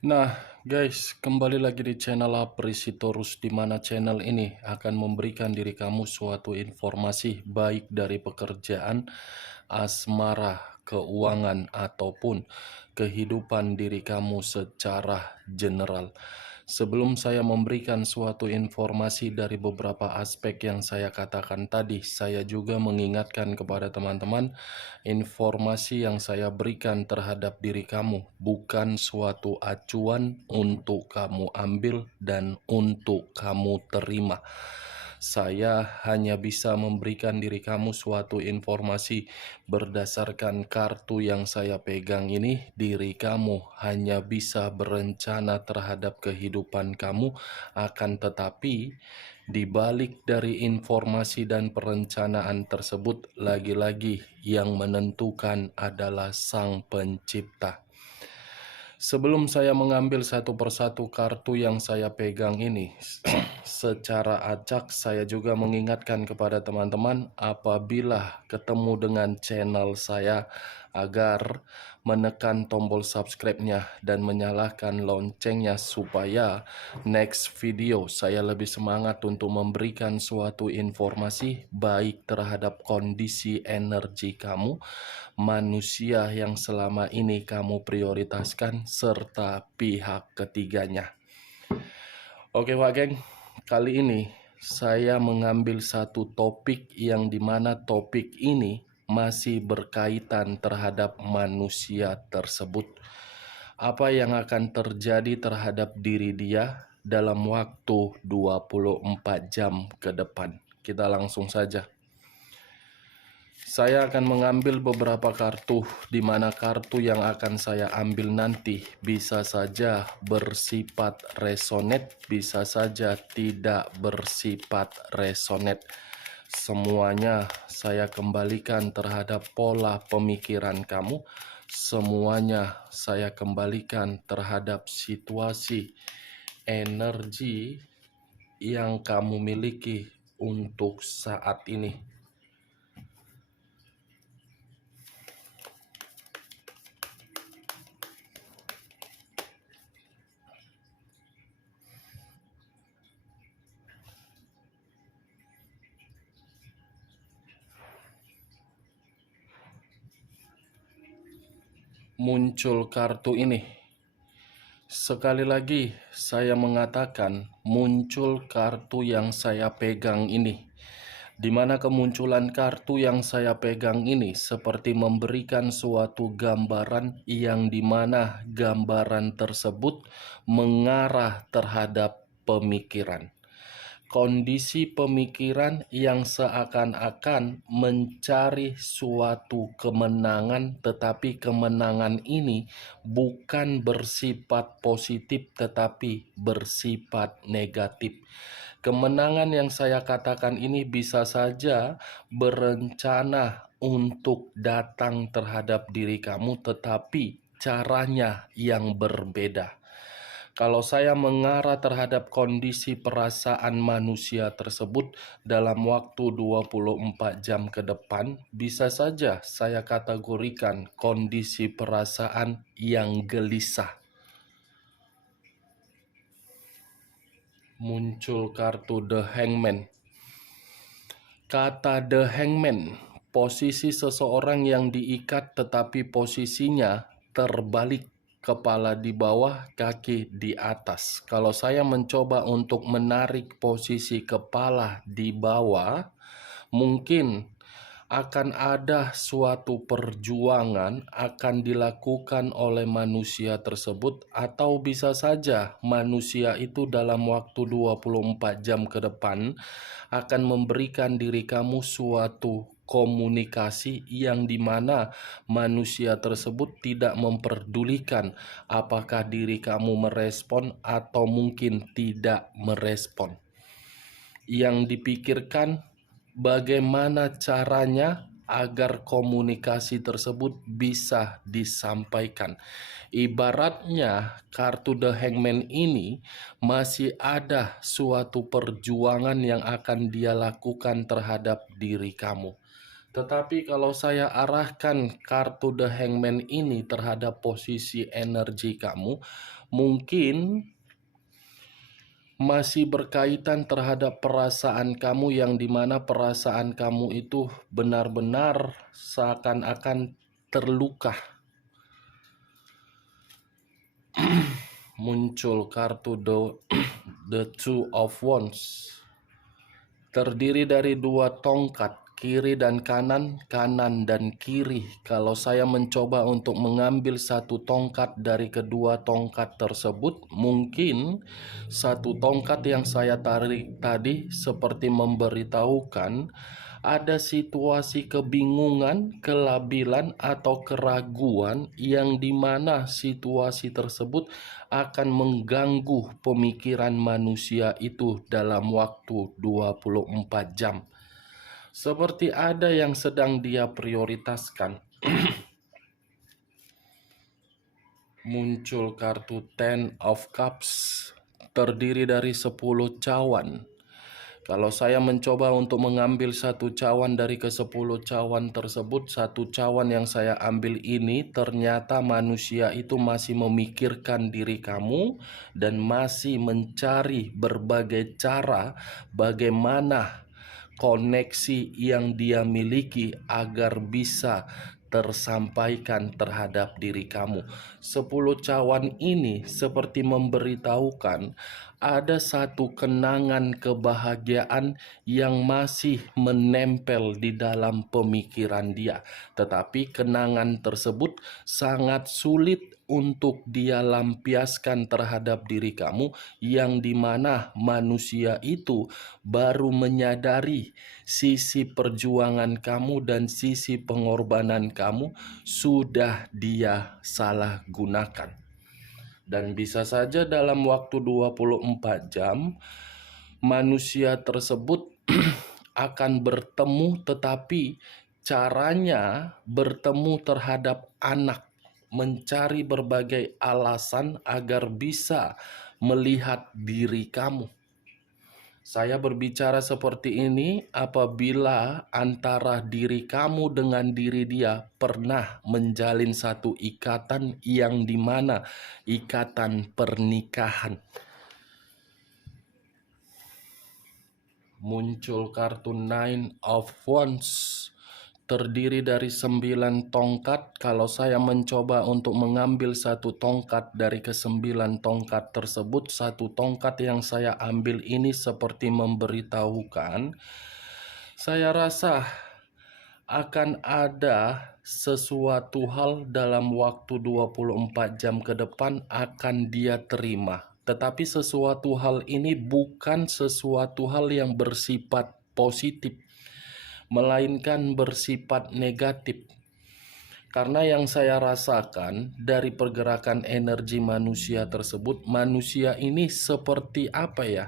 Nah, guys, kembali lagi di channel Aprisitorus, di mana channel ini akan memberikan diri kamu suatu informasi baik dari pekerjaan, asmara, keuangan, ataupun kehidupan diri kamu secara general. Sebelum saya memberikan suatu informasi dari beberapa aspek yang saya katakan tadi, saya juga mengingatkan kepada teman-teman, informasi yang saya berikan terhadap diri kamu bukan suatu acuan untuk kamu ambil dan untuk kamu terima. Saya hanya bisa memberikan diri kamu suatu informasi berdasarkan kartu yang saya pegang ini. Diri kamu hanya bisa berencana terhadap kehidupan kamu, akan tetapi di balik dari informasi dan perencanaan tersebut, lagi-lagi yang menentukan adalah Sang Pencipta. Sebelum saya mengambil satu persatu kartu yang saya pegang ini, secara acak saya juga mengingatkan kepada teman-teman apabila ketemu dengan channel saya agar menekan tombol subscribe-nya dan menyalakan loncengnya supaya next video saya lebih semangat untuk memberikan suatu informasi baik terhadap kondisi energi kamu, manusia yang selama ini kamu prioritaskan, serta pihak ketiganya. Oke Pak Geng, kali ini saya mengambil satu topik yang dimana topik ini masih berkaitan terhadap manusia tersebut. Apa yang akan terjadi terhadap diri dia dalam waktu 24 jam ke depan. Kita langsung saja. Saya akan mengambil beberapa kartu, di mana kartu yang akan saya ambil nanti bisa saja bersifat resonate, bisa saja tidak bersifat resonate. Semuanya saya kembalikan terhadap pola pemikiran kamu. Semuanya saya kembalikan terhadap situasi energi yang kamu miliki untuk saat ini. Muncul kartu ini. Sekali lagi saya mengatakan muncul kartu yang saya pegang ini, di mana kemunculan kartu yang saya pegang ini seperti memberikan suatu gambaran yang dimana gambaran tersebut mengarah terhadap pemikiran. Kondisi pemikiran yang seakan-akan mencari suatu kemenangan, tetapi kemenangan ini bukan bersifat positif tetapi bersifat negatif. Kemenangan yang saya katakan ini bisa saja berencana untuk datang terhadap diri kamu, tetapi caranya yang berbeda. Kalau saya mengarah terhadap kondisi perasaan manusia tersebut dalam waktu 24 jam ke depan, bisa saja saya kategorikan kondisi perasaan yang gelisah. Muncul kartu The Hangman. Kata The Hangman, posisi seseorang yang diikat tetapi posisinya terbalik, kepala di bawah, kaki di atas. Kalau saya mencoba untuk menarik posisi kepala di bawah, mungkin akan ada suatu perjuangan akan dilakukan oleh manusia tersebut, atau bisa saja manusia itu dalam waktu 24 jam ke depan akan memberikan diri kamu suatu komunikasi yang dimana manusia tersebut tidak memperdulikan apakah diri kamu merespon atau mungkin tidak merespon. Yang dipikirkan bagaimana caranya agar komunikasi tersebut bisa disampaikan. Ibaratnya kartu The Hangman ini masih ada suatu perjuangan yang akan dia lakukan terhadap diri kamu. Tetapi kalau saya arahkan kartu The Hangman ini terhadap posisi energi kamu, mungkin masih berkaitan terhadap perasaan kamu, yang dimana perasaan kamu itu benar-benar seakan-akan terluka. Muncul kartu the Two of Wands, terdiri dari 2 tongkat, kiri dan kanan, kanan dan kiri. Kalau saya mencoba untuk mengambil 1 tongkat dari kedua tongkat tersebut, mungkin 1 tongkat yang saya tarik tadi seperti memberitahukan ada situasi kebingungan, kelabilan, atau keraguan yang dimana situasi tersebut akan mengganggu pemikiran manusia itu dalam waktu 24 jam. Seperti ada yang sedang dia prioritaskan. Muncul kartu Ten of Cups, terdiri dari 10 cawan. Kalau saya mencoba untuk mengambil 1 cawan dari ke-10 cawan tersebut, 1 cawan yang saya ambil ini ternyata manusia itu masih memikirkan diri kamu dan masih mencari berbagai cara bagaimana koneksi yang dia miliki agar bisa tersampaikan terhadap diri kamu. 10 cawan ini seperti memberitahukan ada satu kenangan kebahagiaan yang masih menempel di dalam pemikiran dia. Tetapi kenangan tersebut sangat sulit untuk dia lampiaskan terhadap diri kamu, yang dimana manusia itu baru menyadari sisi perjuangan kamu dan sisi pengorbanan kamu sudah dia salah gunakan. Dan bisa saja dalam waktu 24 jam manusia tersebut akan bertemu, tetapi caranya bertemu terhadap anak, mencari berbagai alasan agar bisa melihat diri kamu. Saya berbicara seperti ini apabila antara diri kamu dengan diri dia pernah menjalin satu ikatan yang dimana ikatan pernikahan. Muncul kartu Nine of Wands, terdiri dari 9 tongkat. Kalau saya mencoba untuk mengambil 1 tongkat dari ke-9 tongkat tersebut, 1 tongkat yang saya ambil ini seperti memberitahukan, saya rasa akan ada sesuatu hal dalam waktu 24 jam ke depan akan dia terima. Tetapi sesuatu hal ini bukan sesuatu hal yang bersifat positif, melainkan bersifat negatif. Karena yang saya rasakan dari pergerakan energi manusia tersebut, manusia ini seperti apa ya?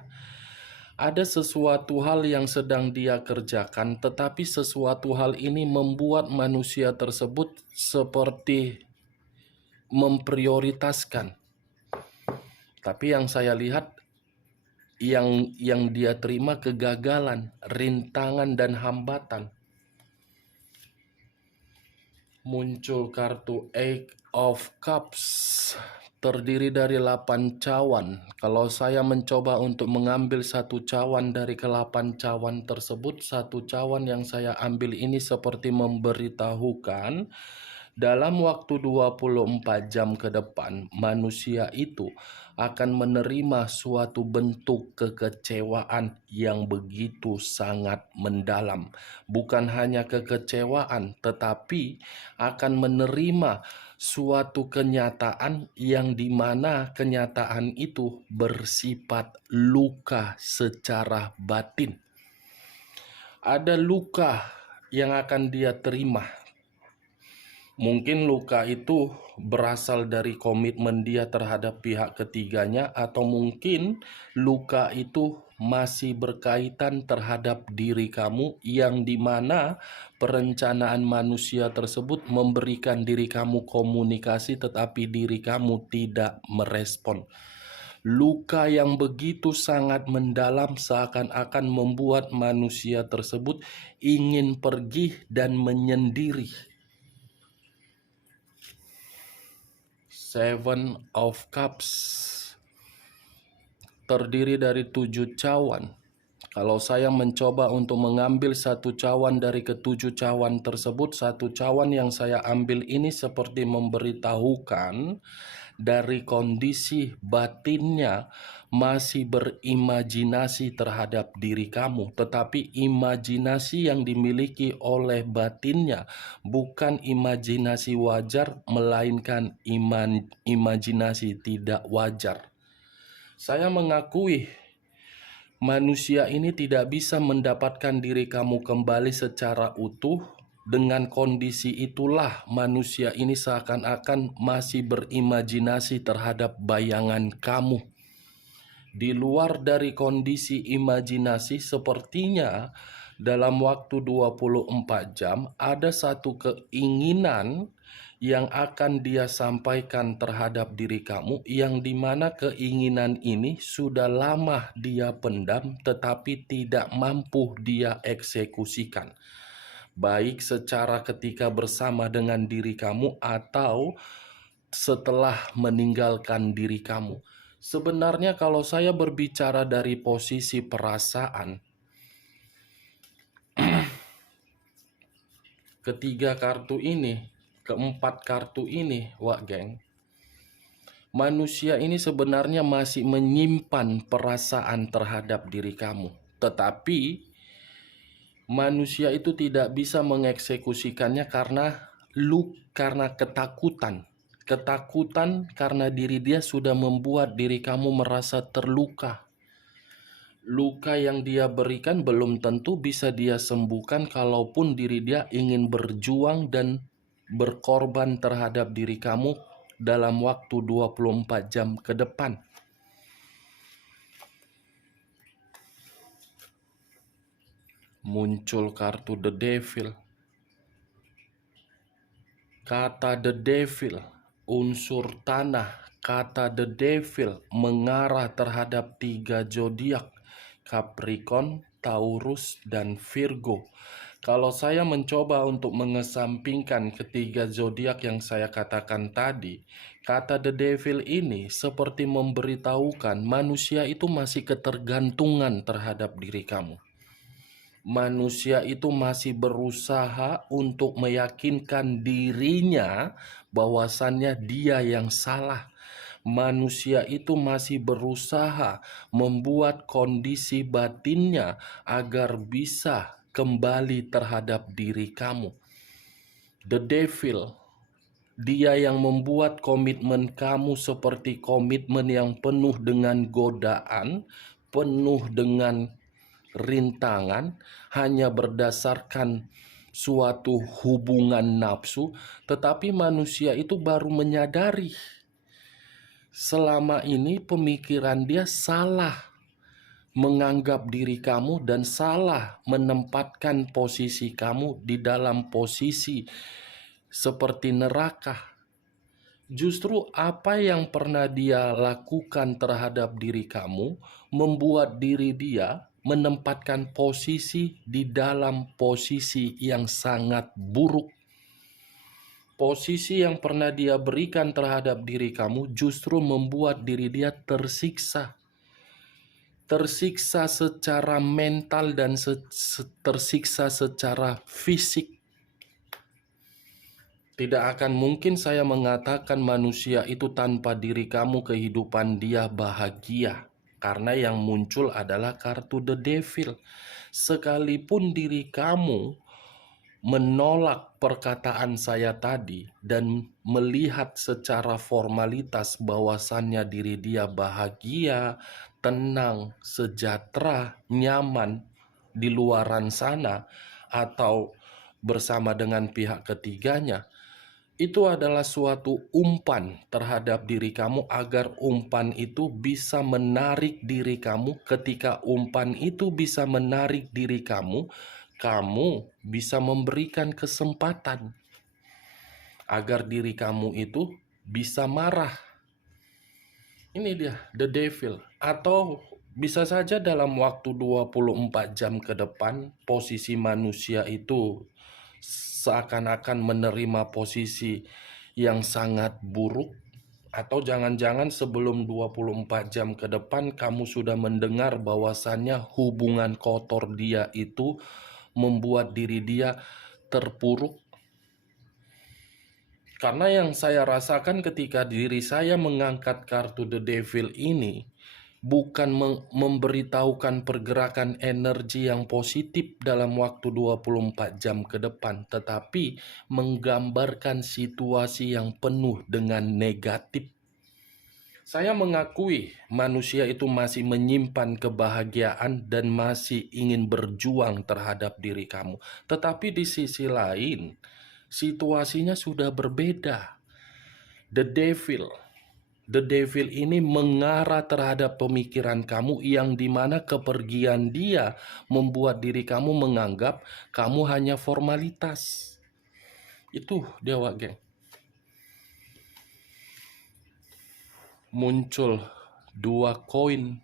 Ada sesuatu hal yang sedang dia kerjakan, tetapi sesuatu hal ini membuat manusia tersebut seperti memprioritaskan. Tapi yang saya lihat, yang dia terima kegagalan, rintangan, dan hambatan. Muncul kartu Eight of Cups, terdiri dari 8 cawan. Kalau saya mencoba untuk mengambil 1 cawan dari ke-8 cawan tersebut, 1 cawan yang saya ambil ini seperti memberitahukan dalam waktu 24 jam ke depan manusia itu akan menerima suatu bentuk kekecewaan yang begitu sangat mendalam. Bukan hanya kekecewaan, tetapi akan menerima suatu kenyataan yang dimana kenyataan itu bersifat luka secara batin. Ada luka yang akan dia terima. Mungkin luka itu berasal dari komitmen dia terhadap pihak ketiganya, atau mungkin luka itu masih berkaitan terhadap diri kamu, yang dimana perencanaan manusia tersebut memberikan diri kamu komunikasi tetapi diri kamu tidak merespon. Luka yang begitu sangat mendalam seakan-akan membuat manusia tersebut ingin pergi dan menyendiri. Seven of Cups terdiri dari 7 cawan. Kalau saya mencoba untuk mengambil satu cawan dari ketujuh cawan tersebut, satu cawan yang saya ambil ini seperti memberitahukan dari kondisi batinnya masih berimajinasi terhadap diri kamu, tetapi imajinasi yang dimiliki oleh batinnya bukan imajinasi wajar, melainkan imajinasi tidak wajar. Saya mengakui manusia ini tidak bisa mendapatkan diri kamu kembali secara utuh. Dengan kondisi itulah manusia ini seakan-akan masih berimajinasi terhadap bayangan kamu. Di luar dari kondisi imajinasi, sepertinya dalam waktu 24 jam ada satu keinginan yang akan dia sampaikan terhadap diri kamu, yang dimana keinginan ini sudah lama dia pendam tetapi tidak mampu dia eksekusikan, baik secara ketika bersama dengan diri kamu atau setelah meninggalkan diri kamu. Sebenarnya kalau saya berbicara dari posisi perasaan, ketiga kartu ini, keempat kartu ini, Wak Geng, manusia ini sebenarnya masih menyimpan perasaan terhadap diri kamu. Tetapi manusia itu tidak bisa mengeksekusikannya karena ketakutan. Ketakutan karena diri dia sudah membuat diri kamu merasa terluka. Luka yang dia berikan belum tentu bisa dia sembuhkan kalaupun diri dia ingin berjuang dan berkorban terhadap diri kamu dalam waktu 24 jam ke depan. Muncul kartu The Devil. Kata The Devil, unsur tanah. Kata The Devil mengarah terhadap 3 zodiak, Capricorn, Taurus, dan Virgo. Kalau saya mencoba untuk mengesampingkan ketiga zodiak yang saya katakan tadi, kata The Devil ini seperti memberitahukan manusia itu masih ketergantungan terhadap diri kamu. Manusia itu masih berusaha untuk meyakinkan dirinya bahwasannya dia yang salah. Manusia itu masih berusaha membuat kondisi batinnya agar bisa kembali terhadap diri kamu. The Devil, dia yang membuat komitmen kamu seperti komitmen yang penuh dengan godaan, penuh dengan rintangan, hanya berdasarkan suatu hubungan nafsu. Tetapi manusia itu baru menyadari selama ini pemikiran dia salah menganggap diri kamu dan salah menempatkan posisi kamu di dalam posisi seperti neraka. Justru apa yang pernah dia lakukan terhadap diri kamu membuat diri dia menempatkan posisi di dalam posisi yang sangat buruk. Posisi yang pernah dia berikan terhadap diri kamu justru membuat diri dia tersiksa. Tersiksa secara mental dan tersiksa secara fisik. Tidak akan mungkin saya mengatakan manusia itu tanpa diri kamu kehidupan dia bahagia. Karena yang muncul adalah kartu The Devil. Sekalipun diri kamu menolak perkataan saya tadi dan melihat secara formalitas bahwasannya diri dia bahagia, tenang, sejahtera, nyaman di luaran sana atau bersama dengan pihak ketiganya, itu adalah suatu umpan terhadap diri kamu agar umpan itu bisa menarik diri kamu. Ketika umpan itu bisa menarik diri kamu, kamu bisa memberikan kesempatan agar diri kamu itu bisa marah. Ini dia, The Devil. Atau bisa saja dalam waktu 24 jam ke depan, posisi manusia itu seakan-akan menerima posisi yang sangat buruk, Atau jangan-jangan sebelum 24 jam ke depan kamu sudah mendengar bahwasannya hubungan kotor dia itu membuat diri dia terpuruk. Karena yang saya rasakan ketika diri saya mengangkat kartu The Devil ini bukan memberitahukan pergerakan energi yang positif dalam waktu 24 jam ke depan, tetapi menggambarkan situasi yang penuh dengan negatif. Saya mengakui manusia itu masih menyimpan kebahagiaan dan masih ingin berjuang terhadap diri kamu. Tetapi di sisi lain, situasinya sudah berbeda. The devil ini mengarah terhadap pemikiran kamu yang dimana kepergian dia membuat diri kamu menganggap kamu hanya formalitas. Itu Dewa Geng. Muncul dua koin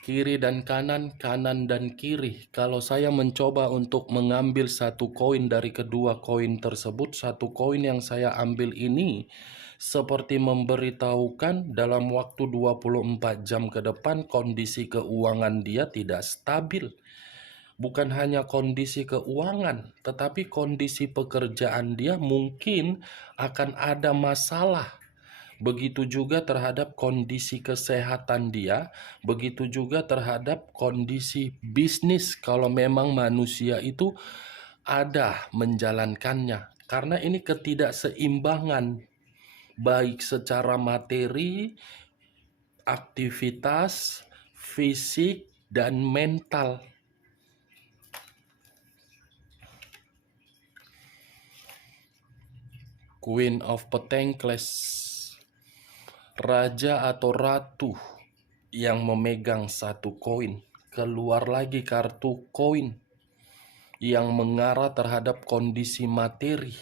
kiri dan kanan, kanan dan kiri. Kalau saya mencoba untuk mengambil satu koin dari kedua koin tersebut, satu koin yang saya ambil ini seperti memberitahukan dalam waktu 24 jam ke depan kondisi keuangan dia tidak stabil. Bukan hanya kondisi keuangan, tetapi kondisi pekerjaan dia mungkin akan ada masalah. Begitu juga terhadap kondisi kesehatan dia, begitu juga terhadap kondisi bisnis kalau memang manusia itu ada menjalankannya. Karena ini ketidakseimbangan, baik secara materi, aktivitas, fisik, dan mental. Queen of Pentacles, raja atau ratu yang memegang satu koin. Keluar lagi kartu koin yang mengarah terhadap kondisi materi.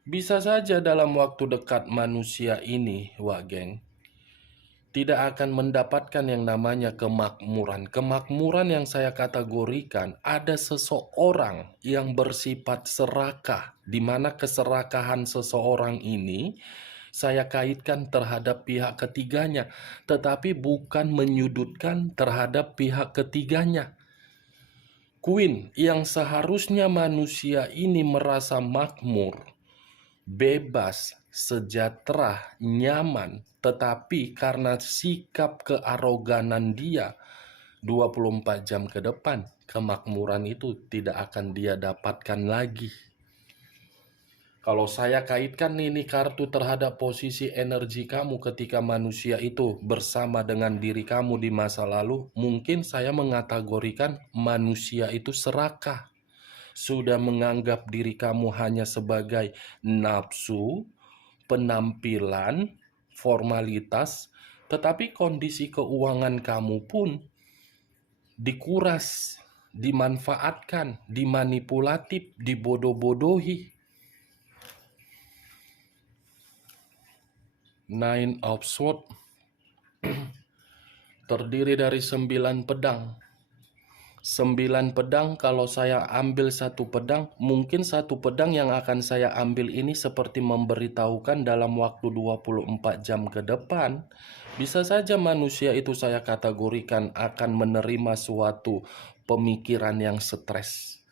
Bisa saja dalam waktu dekat manusia ini, Wak Geng, tidak akan mendapatkan yang namanya kemakmuran. Kemakmuran yang saya kategorikan, ada seseorang yang bersifat serakah, di mana keserakahan seseorang ini saya kaitkan terhadap pihak ketiganya, tetapi bukan menyudutkan terhadap pihak ketiganya. Queen yang seharusnya manusia ini merasa makmur, bebas, sejahtera, nyaman, tetapi karena sikap kearoganan dia 24 jam ke depan, kemakmuran itu tidak akan dia dapatkan lagi. Kalau saya kaitkan ini kartu terhadap posisi energi kamu ketika manusia itu bersama dengan diri kamu di masa lalu, mungkin saya mengategorikan manusia itu serakah. Sudah menganggap diri kamu hanya sebagai nafsu, penampilan, formalitas, tetapi kondisi keuangan kamu pun dikuras, dimanfaatkan, dimanipulatif, dibodoh-bodohi. Nine of Swords terdiri dari 9 pedang. 9 pedang, kalau saya ambil satu pedang, mungkin satu pedang yang akan saya ambil ini seperti memberitahukan dalam waktu 24 jam ke depan, bisa saja manusia itu saya kategorikan akan menerima suatu pemikiran yang stres,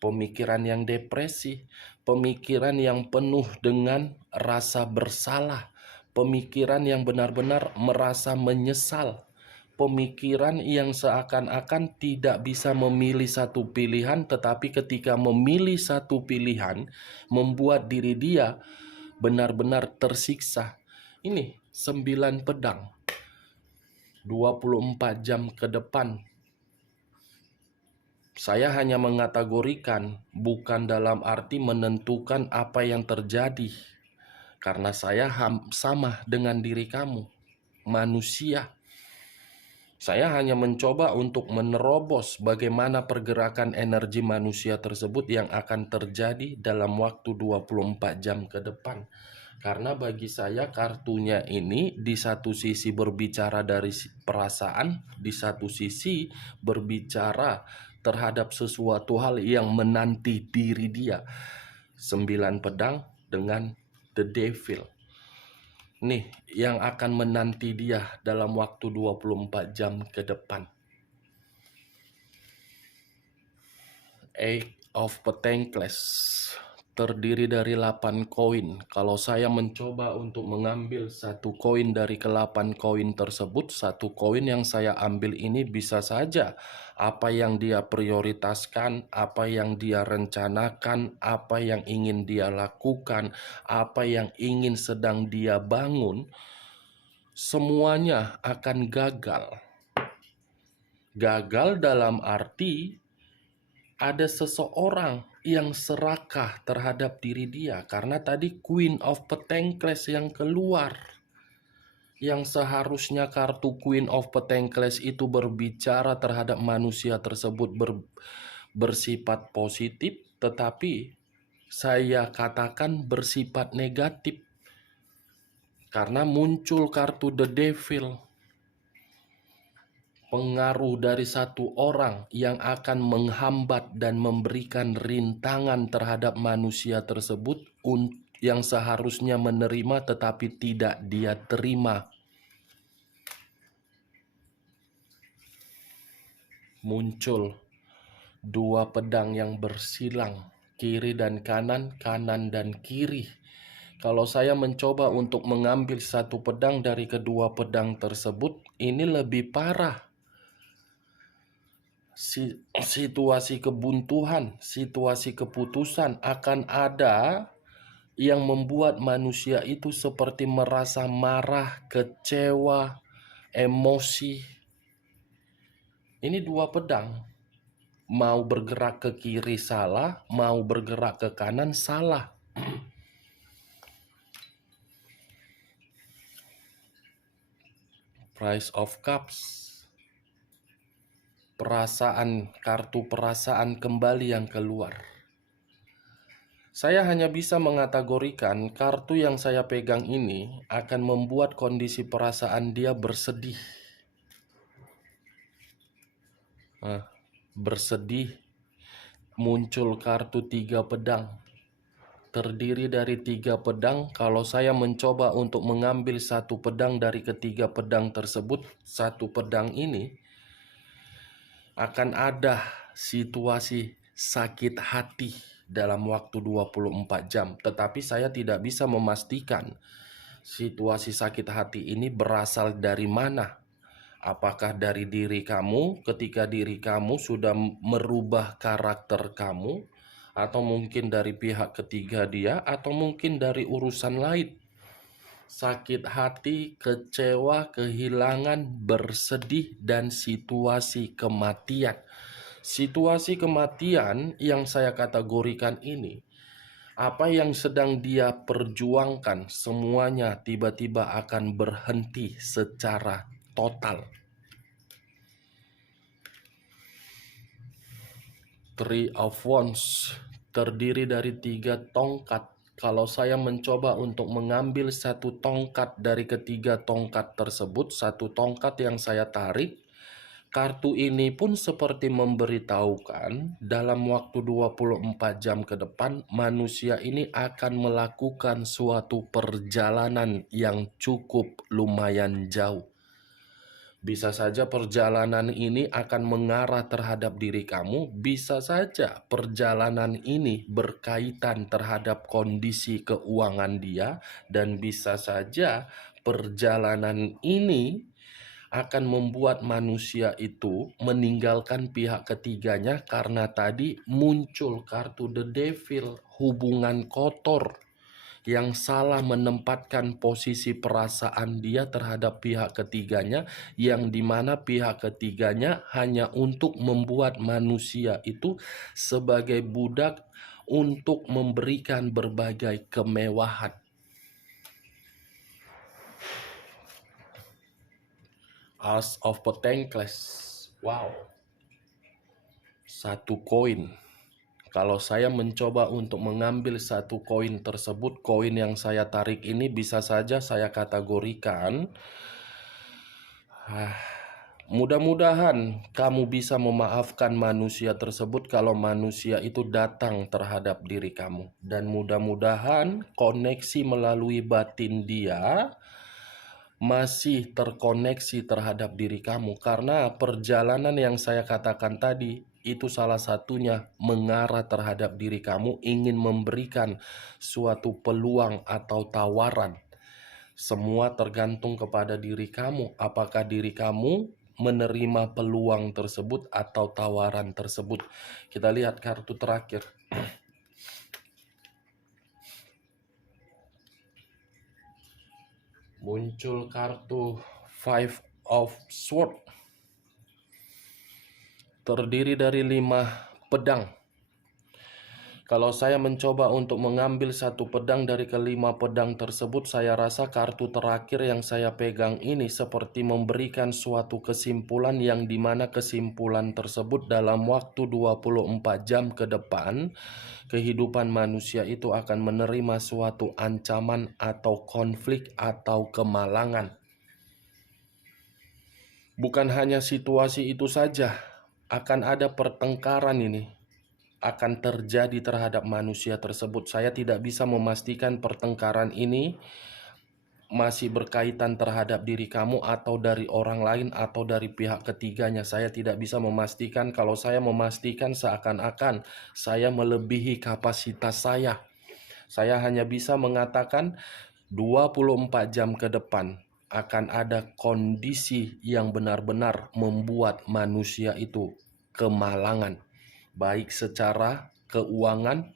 pemikiran yang depresi, pemikiran yang penuh dengan rasa bersalah, pemikiran yang benar-benar merasa menyesal, pemikiran yang seakan-akan tidak bisa memilih satu pilihan, tetapi ketika memilih satu pilihan membuat diri dia benar-benar tersiksa. Ini 9 pedang, 24 jam ke depan. Saya hanya mengategorikan, bukan dalam arti menentukan apa yang terjadi, karena saya sama dengan diri kamu, manusia. Saya hanya mencoba untuk menerobos bagaimana pergerakan energi manusia tersebut yang akan terjadi dalam waktu 24 jam ke depan. Karena bagi saya kartunya ini di satu sisi berbicara dari perasaan, di satu sisi berbicara terhadap sesuatu hal yang menanti diri dia. 9 pedang dengan the devil. Nih yang akan menanti dia dalam waktu 24 jam ke depan. Eight of Pentacles terdiri dari 8 koin. Kalau saya mencoba untuk mengambil satu koin dari ke-8 koin tersebut, satu koin yang saya ambil ini bisa saja apa yang dia prioritaskan, apa yang dia rencanakan, apa yang ingin dia lakukan, apa yang ingin sedang dia bangun, semuanya akan gagal. Gagal dalam arti ada seseorang yang serakah terhadap diri dia, karena tadi Queen of Pentacles yang keluar. Yang seharusnya kartu Queen of Pentacles itu berbicara terhadap manusia tersebut bersifat positif, tetapi saya katakan bersifat negatif. Karena muncul kartu The Devil. Pengaruh dari satu orang yang akan menghambat dan memberikan rintangan terhadap manusia tersebut yang seharusnya menerima tetapi tidak dia terima. Muncul dua pedang yang bersilang, kiri dan kanan, kanan dan kiri. Kalau saya mencoba untuk mengambil satu pedang dari kedua pedang tersebut, ini lebih parah. Situasi kebuntuan, situasi keputusan akan ada yang membuat manusia itu seperti merasa marah, kecewa, emosi. Ini dua pedang. Mau bergerak ke kiri salah, mau bergerak ke kanan salah. Price of Cups. Kartu perasaan kembali yang keluar. Saya hanya bisa mengategorikan kartu yang saya pegang ini akan membuat kondisi perasaan dia bersedih. Bersedih. Muncul kartu 3 pedang. Terdiri dari 3 pedang. Kalau saya mencoba untuk mengambil satu pedang dari ketiga pedang tersebut, satu pedang ini akan ada situasi sakit hati dalam waktu 24 jam. Tetapi saya tidak bisa memastikan situasi sakit hati ini berasal dari mana. Apakah dari diri kamu ketika diri kamu sudah merubah karakter kamu, atau mungkin dari pihak ketiga dia, atau mungkin dari urusan lain. Sakit hati, kecewa, kehilangan, bersedih, dan situasi kematian. Situasi kematian yang saya kategorikan ini, apa yang sedang dia perjuangkan, semuanya tiba-tiba akan berhenti secara total. Three of Wands terdiri dari 3 tongkat. Kalau saya mencoba untuk mengambil satu tongkat dari ketiga tongkat tersebut, satu tongkat yang saya tarik, kartu ini pun seperti memberitahukan dalam waktu 24 jam ke depan manusia ini akan melakukan suatu perjalanan yang cukup lumayan jauh. Bisa saja perjalanan ini akan mengarah terhadap diri kamu, bisa saja perjalanan ini berkaitan terhadap kondisi keuangan dia, dan bisa saja perjalanan ini akan membuat manusia itu meninggalkan pihak ketiganya karena tadi muncul kartu The Devil, hubungan kotor yang salah menempatkan posisi perasaan dia terhadap pihak ketiganya, yang dimana pihak ketiganya hanya untuk membuat manusia itu sebagai budak untuk memberikan berbagai kemewahan. Ace of Pentacles. Wow. Satu koin. Kalau saya mencoba untuk mengambil satu koin tersebut, koin yang saya tarik ini bisa saja saya kategorikan Mudah-mudahan kamu bisa memaafkan manusia tersebut kalau manusia itu datang terhadap diri kamu. Dan mudah-mudahan koneksi melalui batin dia masih terkoneksi terhadap diri kamu. Karena perjalanan yang saya katakan tadi, itu salah satunya mengarah terhadap diri kamu, ingin memberikan suatu peluang atau tawaran. Semua tergantung kepada diri kamu. Apakah diri kamu menerima peluang tersebut atau tawaran tersebut? Kita lihat kartu terakhir. Muncul kartu Five of Swords. Terdiri dari 5 pedang. Kalau saya mencoba untuk mengambil satu pedang dari kelima pedang tersebut, saya rasa kartu terakhir yang saya pegang ini seperti memberikan suatu kesimpulan yang dimana kesimpulan tersebut dalam waktu 24 jam ke depan, kehidupan manusia itu akan menerima suatu ancaman atau konflik atau kemalangan. Bukan hanya situasi itu saja, akan ada pertengkaran ini akan terjadi terhadap manusia tersebut. Saya tidak bisa memastikan pertengkaran ini masih berkaitan terhadap diri kamu atau dari orang lain atau dari pihak ketiganya. Saya tidak bisa memastikan. Kalau saya memastikan seakan-akan saya melebihi kapasitas saya. Saya hanya bisa mengatakan 24 jam ke depan akan ada kondisi yang benar-benar membuat manusia itu kemalangan, baik secara keuangan,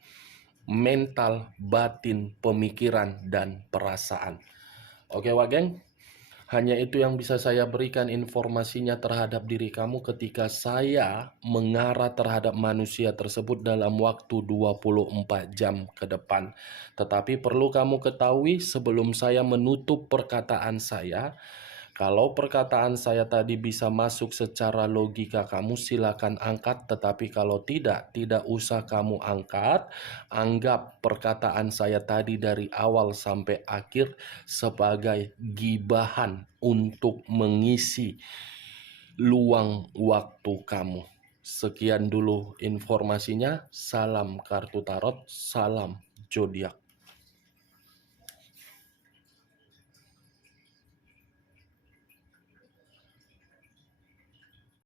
mental, batin, pemikiran, dan perasaan. Oke, Wageng, hanya itu yang bisa saya berikan informasinya terhadap diri kamu ketika saya mengarah terhadap manusia tersebut dalam waktu 24 jam ke depan. Tetapi perlu kamu ketahui sebelum saya menutup perkataan saya, kalau perkataan saya tadi bisa masuk secara logika kamu silakan angkat, tetapi kalau tidak usah kamu angkat. Anggap perkataan saya tadi dari awal sampai akhir sebagai gibahan untuk mengisi luang waktu kamu. Sekian dulu informasinya. Salam kartu tarot, salam zodiak.